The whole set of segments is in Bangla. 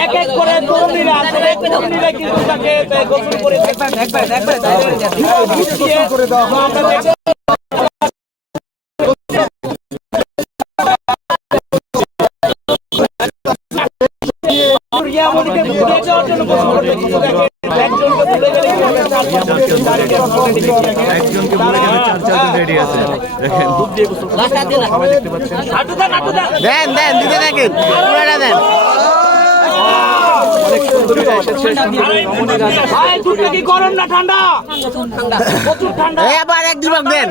এক এক করে তরুণীরা তরুণীরা কিন্তু তাকে গোসল করে দেখবেন দেখবেন দেখবেন আমরা একজনকে ভুলে গেলে চার চারজন রেডি আছে। দেখেন। হাঁটু দেন, হাঁটু দেন। দেন দেন দিতে থাকেন। পুরোটা দেন। ভাই, দুধটা কি গরম না ঠান্ডা প্রচুর ঠান্ডা এক যুবক দেন।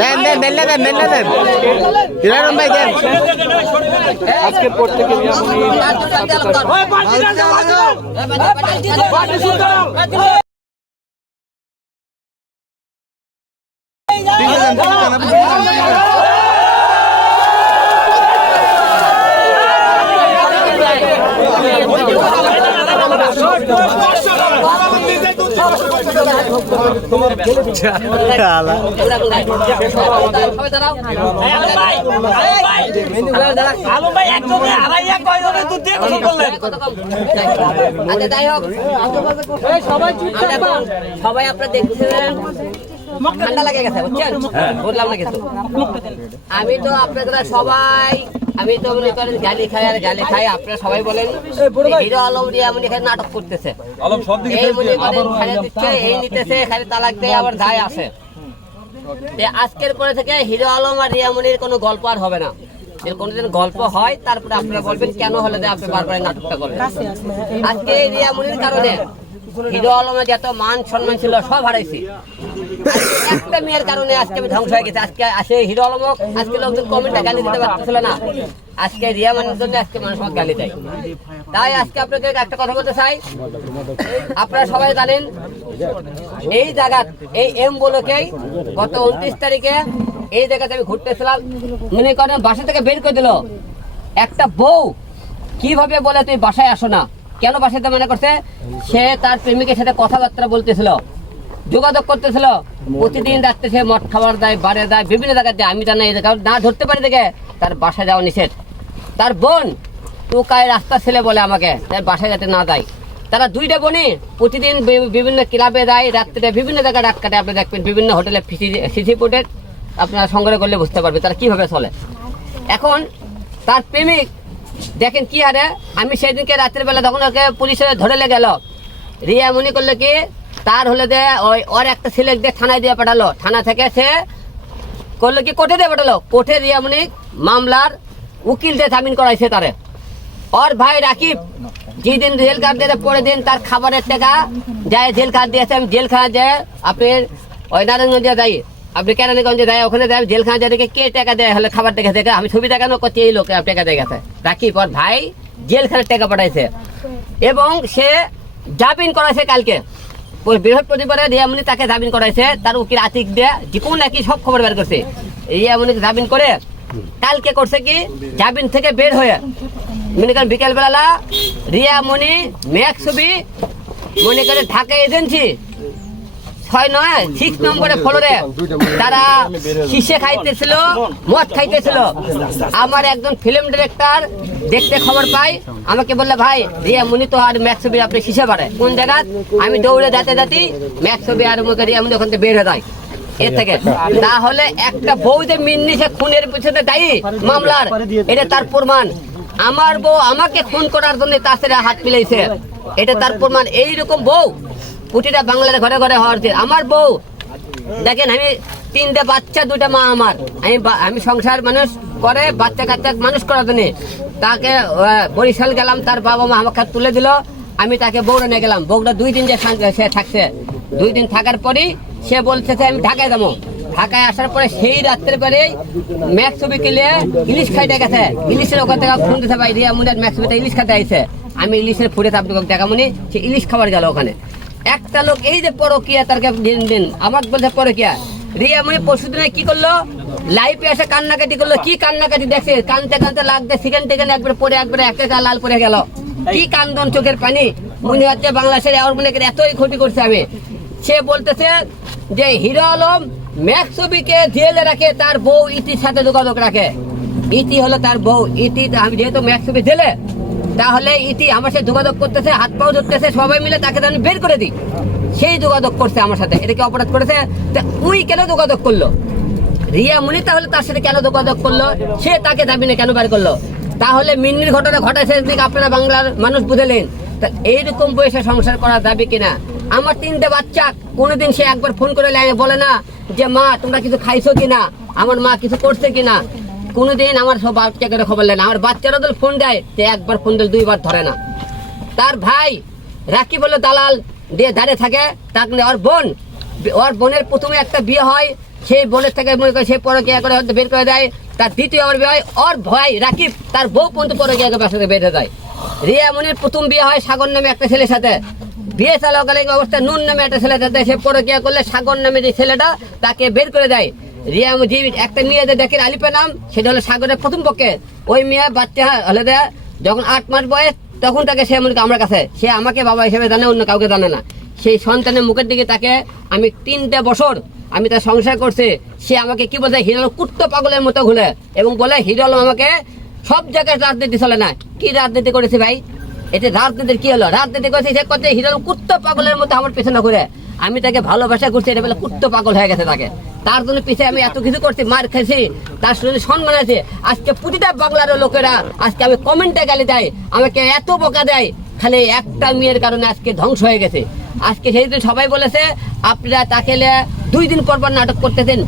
দেন দেন দেন দেন দেন দেন হিরারম ভাই দেন ওই বালতি ডাল দাও, বালতি ডাল। বালতি শুদ্ধ দাও। এই আলম ভাই, আলম ভাই। আলম ভাই, একজনে আড়াইয়া কয়জনে দুধ দিয়ে গোসল করলেন? আচ্ছা যাই হোক আমরা এখন সবাই আপনারা দেখছিলেন ঠান্ডা লাগে গেছে বুঝছেন? বললাম না কিছু। আমি তো আপনারা সবাই আমি তো মনে করেন গালি খাই আর গালি খাই আপনারা সবাই বলেন হিরো আলম রিয়া মনে করেন নাটক করতেছে। এই মনে করেন খালি দিচ্ছে এই নিতেছে খালি তালাক দেয় আবার যায় আসে আজকের পরে থেকে হিরো আলম আর রিয়ামনির কোনো গল্প আর হবে না। কোনদিন গল্প হয় তারপরে আপনারা বলবেন কেন হলে যে আপনি বারবার নাটকটা করবেন আজকে এই রিয়ামনির কারণে হিরো আলমের যত মান সম্মান ছিল সব হারাইছি। একটা মেয়ের কারণে আজকে আমি ধ্বংস হয়ে গেছে। আজকে আসে হিরো আলম আজকে লোকজন কমেন্টে গালি দিতে না। আজকে রিয়া মানের জন্য আজকে মানুষ আমাকে গালি দেয়। তাই আজকে আপনাকে একটা কথা বলতে চাই। আপনারা সবাই জানেন, এই জায়গা এই এম বলকেই গত উনত্রিশ তারিখে এই জায়গাতে আমি ঘুরতেছিলাম। মনে করেন বাসা থেকে বের করে দিল। একটা বউ কীভাবে বলে তুই বাসায় আসো না? কেন বাসাতে মনে করছে? সে তার প্রেমিকের সাথে কথাবার্তা বলতেছিল। যোগাযোগ করতেছিল, প্রতিদিন রাত্রে সে মদ খাবার দেয়, বারে দেয়, বিভিন্ন জায়গায় দেয়, আমি জানি এই না ধরতে পারি দেখে তার বাসায় যাওয়া নিষেধ। তার বোন টোকায় রাস্তা ছেলে বলে আমাকে, তার বাসায় যাতে না যায়। তারা দুইটা বোনই প্রতিদিন বিভিন্ন ক্লাবে যায়, রাত্রে বিভিন্ন জায়গায় রাত কাটে। আপনি দেখবেন বিভিন্ন হোটেলে সিসি ফুটেজ আপনারা সংগ্রহ করলে বুঝতে পারবে তারা কীভাবে চলে। এখন তার প্রেমিক, দেখেন কি আরে আমি সেদিনকে রাত্রের বেলা তখন ওকে পুলিশে ধরে গেল। রিয়া মনে করল কি তার হলে দে, ওই ওর একটা ছেলে দিয়ে থানায় দিয়ে পাঠালো। থানা থেকে সে করল কি, কোর্টে দিয়ে পাঠালো? কোর্টে দিয়ে মনিক মামলার উকিল দিয়ে জামিন করাইছে তারে। ওর ভাই রাকিব, যেদিন জেল কার্ড দিয়ে পরের দিন তার খাবারের টাকা যায় জেল কার্ড দিয়েছে, আমি জেল জেলখানা যায় আপনি ওই নারায়ণগঞ্জে যাই। আপনি কেরানীগঞ্জে যায় ওখানে যায় জেলখানা যায় কে টাকা দেয়, হলে খাবার টাকা দেখে, আমি ছবি দেখানো করছি, এই লোকে টাকা দিয়ে গেছে। রাকিব, ওর ভাই জেলখানার টাকা পাঠাইছে। এবং সে জামিন করাইছে কালকে। ওই বৃহস্পতিবারে রিয়ামনি তাকে জামিন করাইছে, তার উকিল আতিক দিয়ে যে নাকি সব খবর বের করছে। রিয়ামনিকে জামিন করে কালকে করছে কি? জামিন থেকে বের হয়ে মনে করেন বিকেলবেলা রিয়ামণি ম্যাক ছবি, মনে করে ঢাকা এজেন্সি ছয় নয় সিক্স নম্বরে ফ্লোরে। তারা শীষে খাইতেছিল, মদ খাইতেছিল। আমার একজন ফিল্ম ডিরেক্টর দেখতে খবর পাই, আমাকে বললে, ভাই, রিয়া মুনি তো আর ম্যাক্স ছবি আপনি শীষে পারে কোন জায়গা আমি দৌড়ে যাতে যাতে ম্যাক্স ছবি আর মুখে রিয়া মুনি ওখান থেকে বের হয়ে যায়। এর থেকে। তাহলে একটা বউ যে মিন্নি সে খুনের পিছনে দায়ী মামলার, এটা তার প্রমাণ। আমার বউ আমাকে খুন করার জন্য সাথে হাত মিলাইছে। এটা তার প্রমাণ। এইরকম বউ প্রতিটা বাংলার ঘরে ঘরে হওয়ার উচিত। আমার বউ। দেখেন, আমি তিনটে বাচ্চা, দুইটা মা আমার। আমি আমি সংসার মানুষ করে, বাচ্চা কাচ্চা মানুষ করার জন্য। তাকে বরিশাল গেলাম, তার বাবা মা আমাকে তুলে দিল। আমি তাকে বউরা নিয়ে গেলাম। বউটা দুই দিন যে সে থাকছে। দুই দিন থাকার পরেই সে বলছে যে, আমি ঢাকায় যাব। ঢাকায় আসার পরে সেই রাত্রে পরে ম্যাক ছবি কিনে ইলিশ খাইতে গেছে। ইলিশের ওখান থেকে ফোন দিতে পাই রিয়া মুনের ম্যাক ছবিটা ইলিশ খাইতে আইছে। আমি ইলিশের ফুটে আপনাকে দেখা মনে সে ইলিশ খাবার গেল ওখানে। একটা লোক, এই যে পরকিয়া তার দিন দিন, আমাকে বলছে পরকিয়া। রিয়া মনে পরশু দিনে কি করল? লাইফে এসে কান্নাকাটি করল। কি কান্নাকাটি দেখছে? কানতে কানতে লাগতে সেখান থেকে একবার পরে একবার একটা লাল পরে গেল। কি কান্দন চোখের পানি? মনে হচ্ছে বাংলাদেশের আর মনে এতই ক্ষতি করছে আমি। সে বলতেছে যে হিরো আলম ম্যাক্সবিকে জেলে রাখে, তার বউ ইতির সাথে যোগাযোগ রাখে। ইতি হলো তার বউ। ইতি, আমি যেহেতু ম্যাক্স ছবি জেলে তাহলে ইতি আমার সাথে যোগাযোগ করতেছে, হাত পাও ধরতেছে, সবাই মিলে তাকে আমি বের করে দিই। সেই যোগাযোগ করছে আমার সাথে। এটা কি অপরাধ করেছে? উই কেন যোগাযোগ করল? রিয়া মুনি তাহলে তার সাথে কেন যোগাযোগ করল? সে তাকে দাবি না কেন বের করল? তাহলে মিন্নির ঘটনা ঘটাইছে দিকে আপনারা বাংলার মানুষ বুঝেলেন। তা এইরকম বয়সে সংসার করা যাবে কিনা? আমার তিনটে বাচ্চা, কোনোদিন সে একবার ফোন করে বলে না যে, মা, তোমরা কিছু খাইছো কিনা? আমার মা কিছু করছে কিনা? কোনোদিন আমার সব বাচ্চাকে খবর নেয় না। আমার বাচ্চারা তো ফোন দেয় সে একবার ফোন দিলে দুইবার ধরে না। তার ভাই রাকিব হলো দালাল, দিয়ে দাঁড়িয়ে থাকে, তাকে ওর বোন, ওর বোনের প্রথমে একটা বিয়ে হয়, সেই বোনের থেকে মনে করে সে পরে করে বের করে দেয়। তার দ্বিতীয় আবার বিয়ে হয়, ওর ভাই রাকিব, তার বউ পর্যন্ত পরে গিয়ে বাসাতে বেঁধে দেয়। রিয়া মনির প্রথম বিয়ে হয় সাগর নামে একটা ছেলের সাথে। বিয়ে চালকালীন অবস্থা নুন নামে একটা ছেলে সাথে, সে পরে গিয়ে করলে সাগর নামে যে ছেলেটা, তাকে বের করে দেয়। রিয়া যে একটা মেয়ে দেখেন আলিপা নাম, সেটা হলো সাগরের প্রথম পক্ষে। ওই মেয়ে বাচ্চা হলে যখন আট মাস বয়স, তখন তাকে সে মনে আমার কাছে। সে আমাকে বাবা হিসেবে জানে, অন্য কাউকে জানে না। সেই সন্তানের মুখের দিকে তাকে আমি তিনটে বছর আমি তার সংসার করছি। সে আমাকে কি বলছে? হিরো কুত্ত পাগলের মতো ঘুরে। এবং বলে, হিরো আলম আমাকে সব জায়গায় রাজনীতি চলে না। কি রাজনীতি করেছে ভাই? এটা রাজনীতির কি হলো? রাজনীতি করেছে, সে করছে, হিরো আলম কুত্ত পাগলের মতো আমার পেছনে ঘুরে। আমি তাকে ভালোবাসা করছি, এটা বলে কুত্ত পাগল হয়ে গেছে তাকে। তার জন্য পিছিয়ে আমি এত কিছু করছি, মার খেয়েছি, তার শুধু সম্মান আছে। আজকে প্রতিটা বাংলার লোকেরা আজকে আমি কমেন্টে গালি দেয়, আমাকে এত বোকা দেয়, খালি একটা মেয়ের কারণে আজকে ধ্বংস হয়ে গেছে। আজকে সেই সবাই বলেছে, আপনারা তাকে দুই দিন পর পর নাটক করতেছেন